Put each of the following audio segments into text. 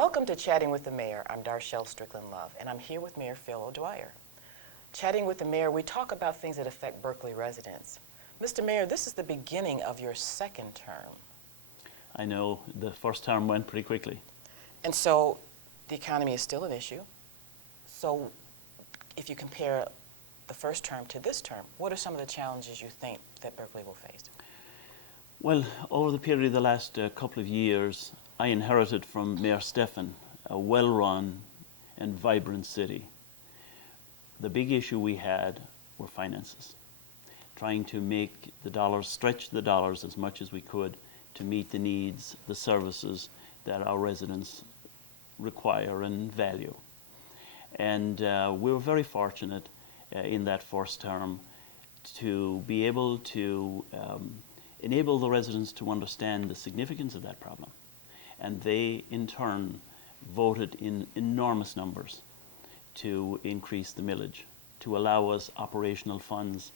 Welcome to Chatting with the Mayor. I'm Darshell Strickland Love, and I'm here with Mayor Phil O'Dwyer. Chatting with the Mayor, we talk about things that affect Berkeley residents. Mr. Mayor, this is the beginning of your second term. I know the first term went pretty quickly. And so the economy is still an issue. So if you compare the first term to this term, what are some of the challenges you think that Berkeley will face? Well, over the period of the last couple of years, I inherited from Mayor Stephan a well-run and vibrant city. The big issue we had were finances, trying to make the dollars, stretch the dollars as much as we could to meet the needs, the services that our residents require and value. And we were very fortunate in that first term to be able to enable the residents to understand the significance of that problem. And they, in turn, voted in enormous numbers to increase the millage, to allow us operational funds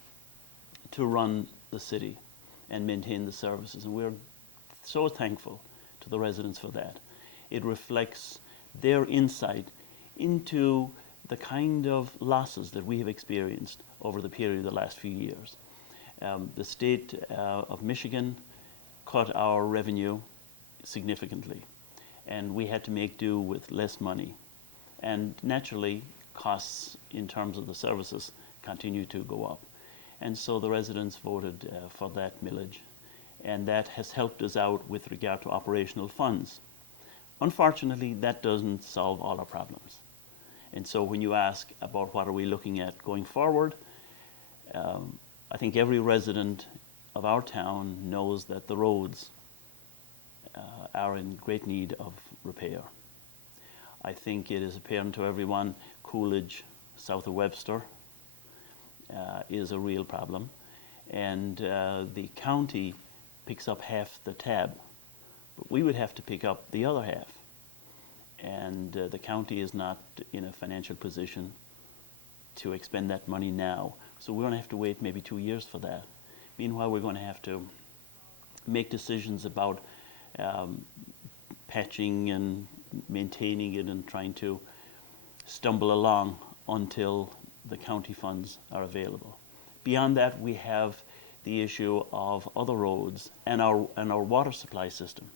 to run the city and maintain the services. And we're so thankful to the residents for that. It reflects their insight into the kind of losses that we have experienced over the period of the last few years. The state of Michigan cut our revenue significantly, and we had to make do with less money. And naturally, costs in terms of the services continue to go up. And so the residents voted for that millage, and that has helped us out with regard to operational funds. Unfortunately, that doesn't solve all our problems. And so when you ask about what are we looking at going forward, I think every resident of our town knows that the roads are in great need of repair. I think it is apparent to everyone Coolidge, south of Webster, is a real problem. And the county picks up half the tab, but we would have to pick up the other half. And the county is not in a financial position to expend that money now. So we're going to have to wait maybe 2 years for that. Meanwhile, we're going to have to make decisions about patching and maintaining it and trying to stumble along until the county funds are available. Beyond that, we have the issue of other roads and our water supply system.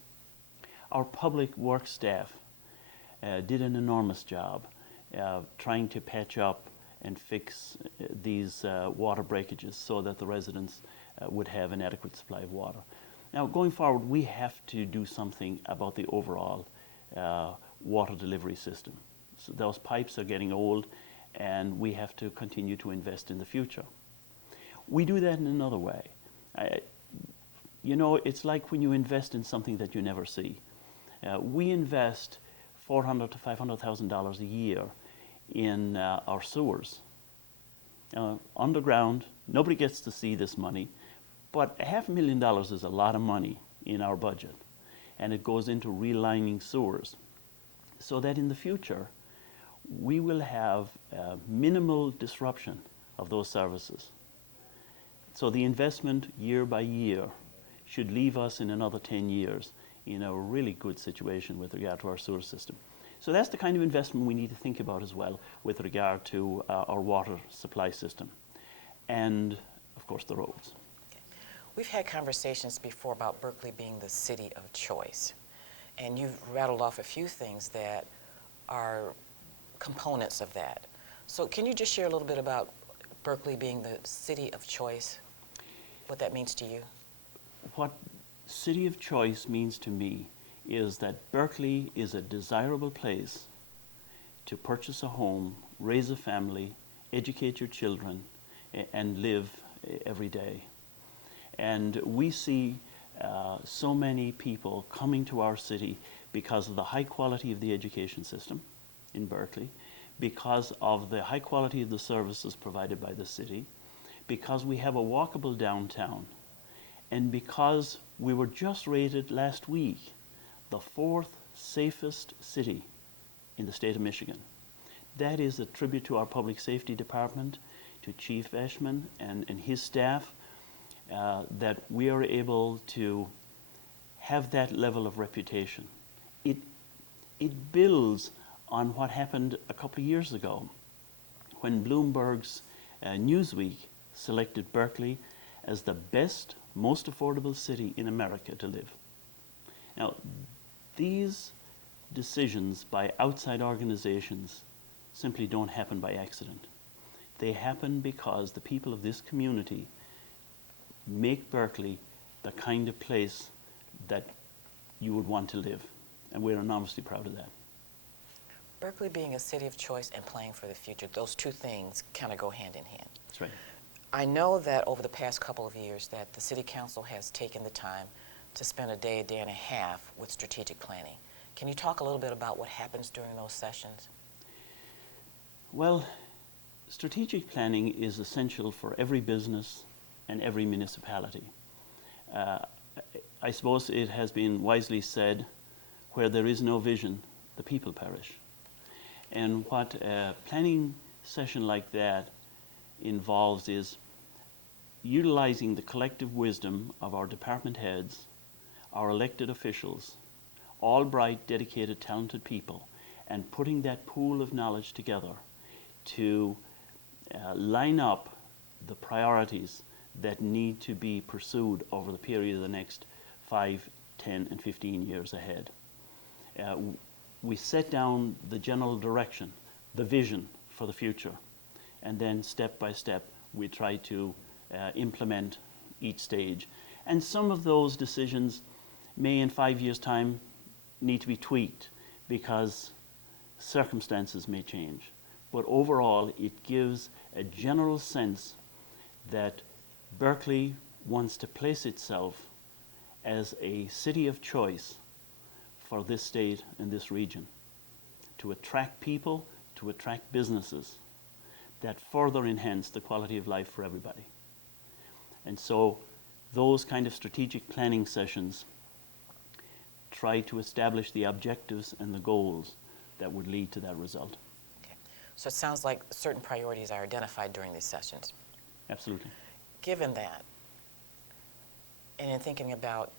Our public works staff did an enormous job trying to patch up and fix these water breakages so that the residents would have an adequate supply of water. Now, going forward, we have to do something about the overall water delivery system. So those pipes are getting old, and we have to continue to invest in the future. We do that in another way. You know, it's like when you invest in something that you never see. We invest $400,000 to $500,000 a year in our sewers. Underground, nobody gets to see this money, but $500,000 is a lot of money in our budget, and it goes into relining sewers so that in the future we will have minimal disruption of those services. So the investment year by year should leave us in another 10 years in a really good situation with regard to our sewer system. So that's the kind of investment we need to think about as well with regard to our water supply system and, of course, the roads. Okay. We've had conversations before about Berkeley being the city of choice, and you've rattled off a few things that are components of that. So can you just share a little bit about Berkeley being the city of choice, what that means to you? What city of choice means to me is that Berkeley is a desirable place to purchase a home, raise a family, educate your children, and live every day. And we see so many people coming to our city because of the high quality of the education system in Berkeley, because of the high quality of the services provided by the city, because we have a walkable downtown, and because we were just rated last week the 4th safest city in the state of Michigan. That is a tribute to our public safety department, to Chief Eshman and his staff, that we are able to have that level of reputation. it builds on what happened a couple of years ago when Bloomberg's Newsweek selected Berkeley as the best, most affordable city in America to live. Now, these decisions by outside organizations simply don't happen by accident. They happen because the people of this community make Berkeley the kind of place that you would want to live. And we're enormously proud of that. Berkeley being a city of choice and playing for the future, those two things kind of go hand in hand. That's right. I know that over the past couple of years that the City Council has taken the time to spend a day and a half with strategic planning. Can you talk a little bit about what happens during those sessions? Well, strategic planning is essential for every business and every municipality. I suppose it has been wisely said, where there is no vision, the people perish. And what a planning session like that involves is utilizing the collective wisdom of our department heads, our elected officials, all bright, dedicated, talented people, and putting that pool of knowledge together to line up the priorities that need to be pursued over the period of the next 5, 10, and 15 years ahead. We set down the general direction, the vision for the future, and then step by step we try to implement each stage. And some of those decisions may in 5 years' time need to be tweaked because circumstances may change. But overall, it gives a general sense that Berkeley wants to place itself as a city of choice for this state and this region, to attract people, to attract businesses that further enhance the quality of life for everybody. And so those kind of strategic planning sessions try to establish the objectives and the goals that would lead to that result. Okay. So it sounds like certain priorities are identified during these sessions. Absolutely. Given that, and in thinking about,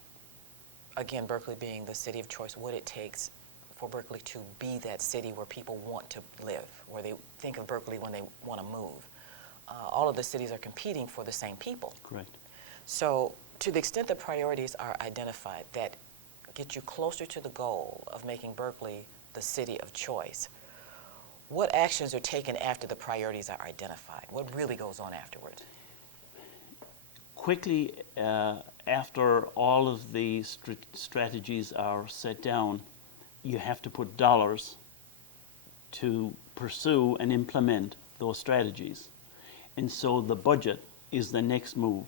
again, Berkeley being the city of choice, what it takes for Berkeley to be that city where people want to live, where they think of Berkeley when they want to move. All of the cities are competing for the same people. Correct. So to the extent that priorities are identified that get you closer to the goal of making Berkeley the city of choice, what actions are taken after the priorities are identified? What really goes on afterwards? Quickly, after all of the strategies are set down, you have to put dollars to pursue and implement those strategies. And so the budget is the next move.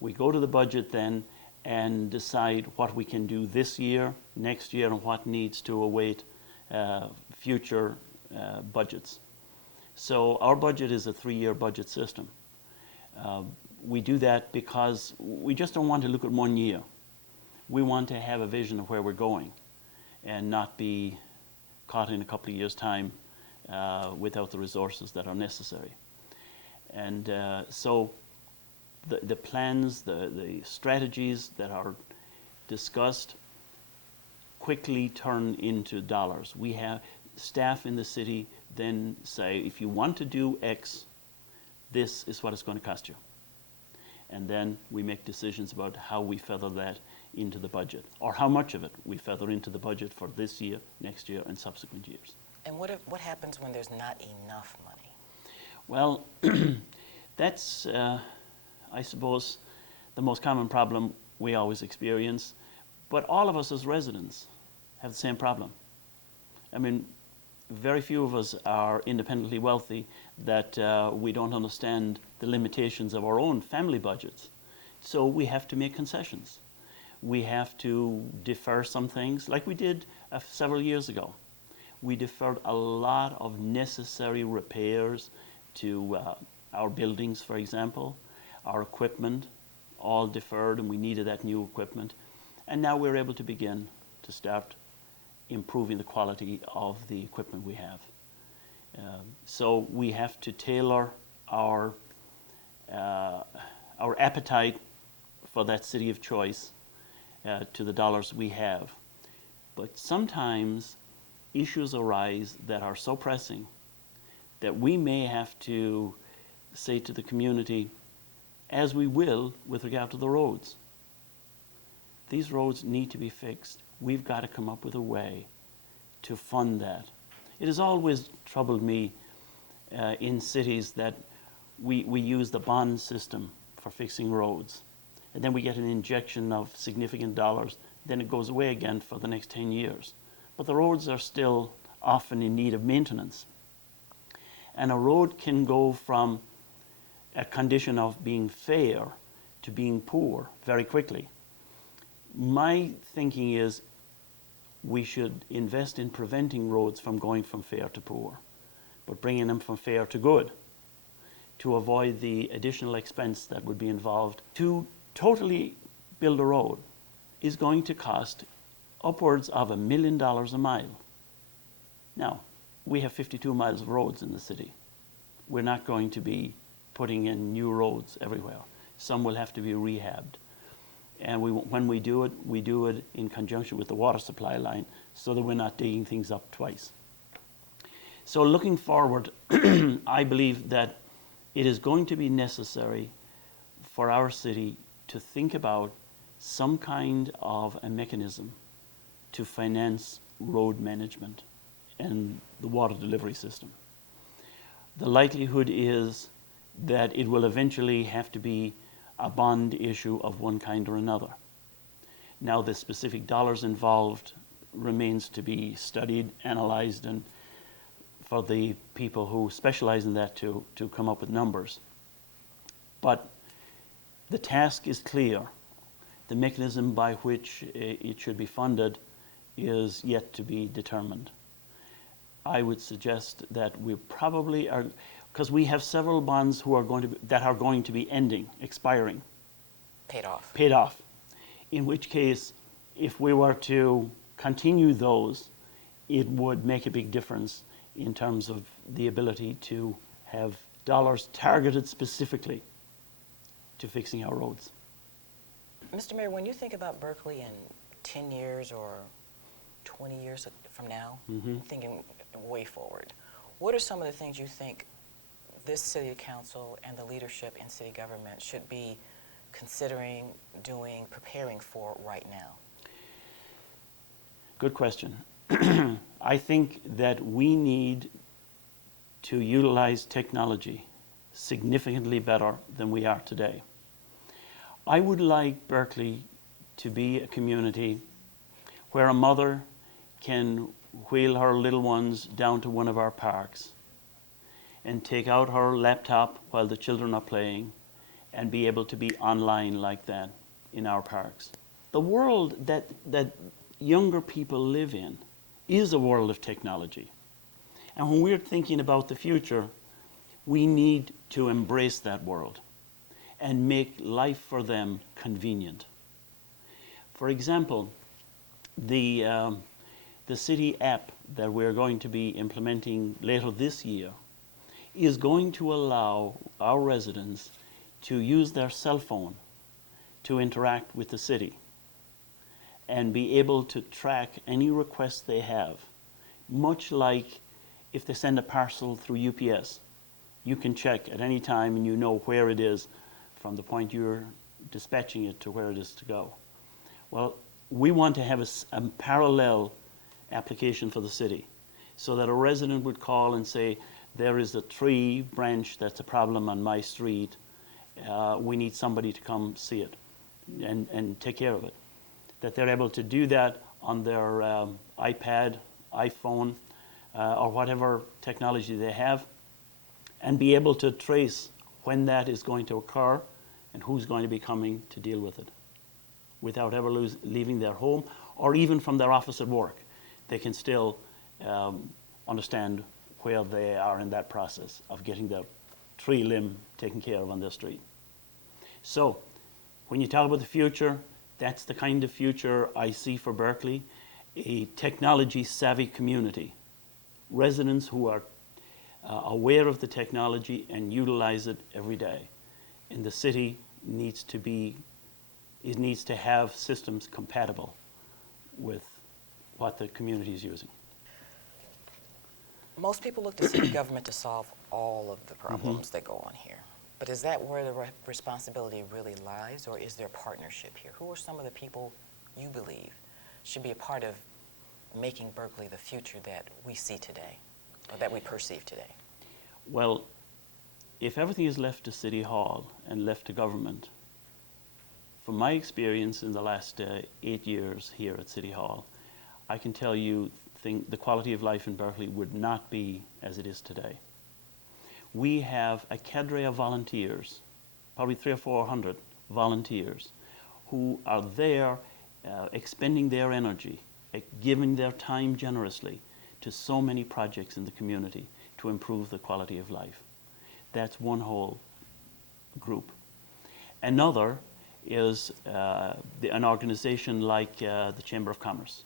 We go to the budget then and decide what we can do this year, next year, and what needs to await future budgets. So our budget is a 3-year budget system. We do that because we just don't want to look at 1 year. We want to have a vision of where we're going and not be caught in a couple of years' time without the resources that are necessary. And so the plans, the strategies that are discussed quickly turn into dollars. We have staff in the city then say, if you want to do X, this is what it's going to cost you. And then we make decisions about how we feather that into the budget, or how much of it we feather into the budget for this year, next year, and subsequent years. And what happens when there's not enough money? Well, that's, I suppose, the most common problem we always experience. But all of us as residents have the same problem. I mean, very few of us are independently wealthy that we don't understand the limitations of our own family budgets. So we have to make concessions. We have to defer some things, like we did several years ago. We deferred a lot of necessary repairs to our buildings, for example, our equipment, all deferred, and we needed that new equipment. And now we're able to begin to start improving the quality of the equipment we have. So we have to tailor our appetite for that city of choice to the dollars we have. But sometimes issues arise that are so pressing that we may have to say to the community, as we will with regard to the roads, these roads need to be fixed. We've got to come up with a way to fund that. It has always troubled me in cities that we use the bond system for fixing roads. And then we get an injection of significant dollars, then it goes away again for the next 10 years. But the roads are still often in need of maintenance. And a road can go from a condition of being fair to being poor very quickly. My thinking is we should invest in preventing roads from going from fair to poor, but bringing them from fair to good, to avoid the additional expense that would be involved. To totally build a road is going to cost upwards of $1 million a mile. Now, we have 52 miles of roads in the city. We're not going to be putting in new roads everywhere. Some will have to be rehabbed. And when we do it in conjunction with the water supply line so that we're not digging things up twice. So looking forward, I believe that it is going to be necessary for our city to think about some kind of a mechanism to finance road management and the water delivery system. The likelihood is that it will eventually have to be a bond issue of one kind or another. Now, the specific dollars involved remains to be studied, analyzed, and for the people who specialize in that to come up with numbers. But the task is clear. The mechanism by which it should be funded is yet to be determined. I would suggest that we probably are, because we have several bonds that are going to be ending, expiring. Paid off. In which case, if we were to continue those, it would make a big difference in terms of the ability to have dollars targeted specifically to fixing our roads. Mr. Mayor, when you think about Berkeley in 10 years or 20 years from now, thinking way forward, what are some of the things you think this city council and the leadership in city government should be considering, doing, preparing for right now? Good question. I think that we need to utilize technology significantly better than we are today. I would like Berkeley to be a community where a mother can wheel her little ones down to one of our parks and take out her laptop while the children are playing and be able to be online like that in our parks. The world that younger people live in is a world of technology. And when we're thinking about the future, we need to embrace that world and make life for them convenient. For example, the city app that we're going to be implementing later this year is going to allow our residents to use their cell phone to interact with the city and be able to track any requests they have, much like if they send a parcel through UPS. You can check at any time and you know where it is from the point you're dispatching it to where it is to go. Well, we want to have a parallel application for the city so that a resident would call and say, there is a tree branch that's a problem on my street. We need somebody to come see it and take care of it. That they're able to do that on their iPad, iPhone, or whatever technology they have, and be able to trace when that is going to occur and who's going to be coming to deal with it without ever leaving their home or even from their office at work. They can still understand where they are in that process of getting their tree limb taken care of on their street. So when you talk about the future, that's the kind of future I see for Berkeley, a technology-savvy community. Residents who are aware of the technology and utilize it every day. And the city needs to have systems compatible with what the community is using. Most people look to city government to solve all of the problems that go on here. But is that where the responsibility really lies, or is there partnership here? Who are some of the people you believe should be a part of making Berkeley the future that we see today, or that we perceive today? Well, if everything is left to City Hall and left to government, from my experience in the last 8 years here at City Hall, I can tell you the quality of life in Berkeley would not be as it is today. We have a cadre of volunteers, probably 300 or 400 volunteers, who are there expending their energy, giving their time generously to so many projects in the community to improve the quality of life. That's one whole group. Another is an organization like the Chamber of Commerce,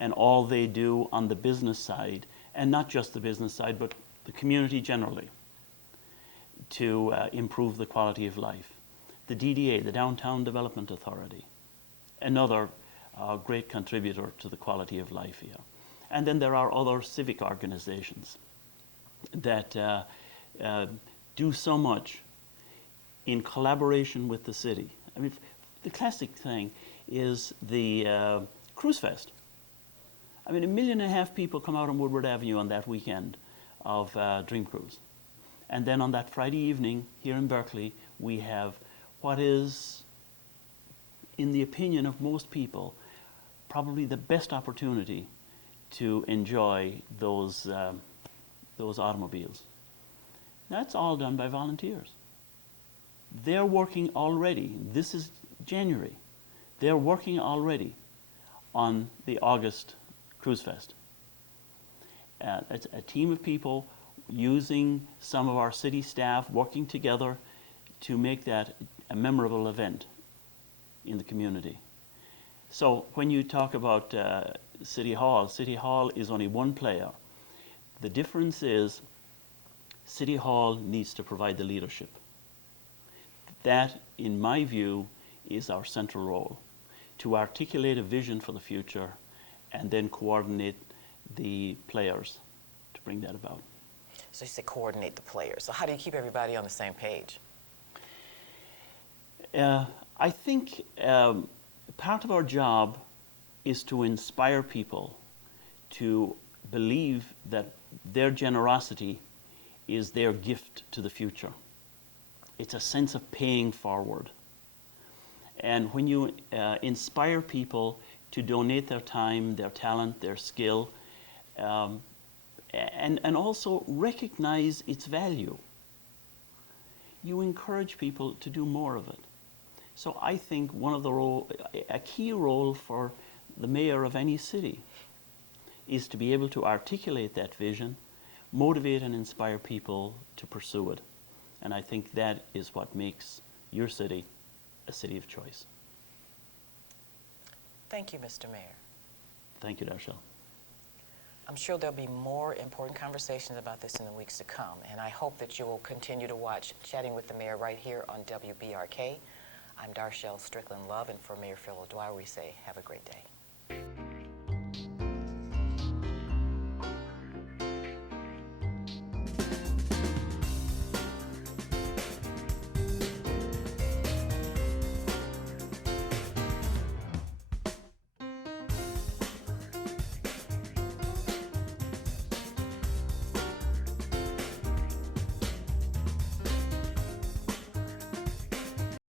and all they do on the business side, and not just the business side, but the community generally, to improve the quality of life. The DDA, the Downtown Development Authority, another great contributor to the quality of life here. And then there are other civic organizations that do so much in collaboration with the city. I mean, the classic thing is the Cruise Fest. I mean, 1.5 million people come out on Woodward Avenue on that weekend of Dream Cruise. And then on that Friday evening here in Berkeley, we have what is, in the opinion of most people, probably the best opportunity to enjoy those automobiles. That's all done by volunteers. They're working already. This is January. They're working already on the August Cruise Fest. It's a team of people using some of our city staff, working together to make that a memorable event in the community. So when you talk about City Hall is only one player. The difference is City Hall needs to provide the leadership. That, in my view, is our central role, to articulate a vision for the future and then coordinate the players to bring that about. So you said coordinate the players. So how do you keep everybody on the same page? I think part of our job is to inspire people to believe that their generosity is their gift to the future. It's a sense of paying forward. And when you inspire people to donate their time, their talent, their skill, and also recognize its value, you encourage people to do more of it. So I think a key role for the mayor of any city is to be able to articulate that vision, motivate and inspire people to pursue it. And I think that is what makes your city a city of choice. Thank you, Mr. Mayor. Thank you, Darshell. I'm sure there'll be more important conversations about this in the weeks to come, and I hope that you will continue to watch Chatting with the Mayor right here on WBRK. I'm Darshell Strickland Love, and for Mayor Phil O'Dwyer, we say have a great day.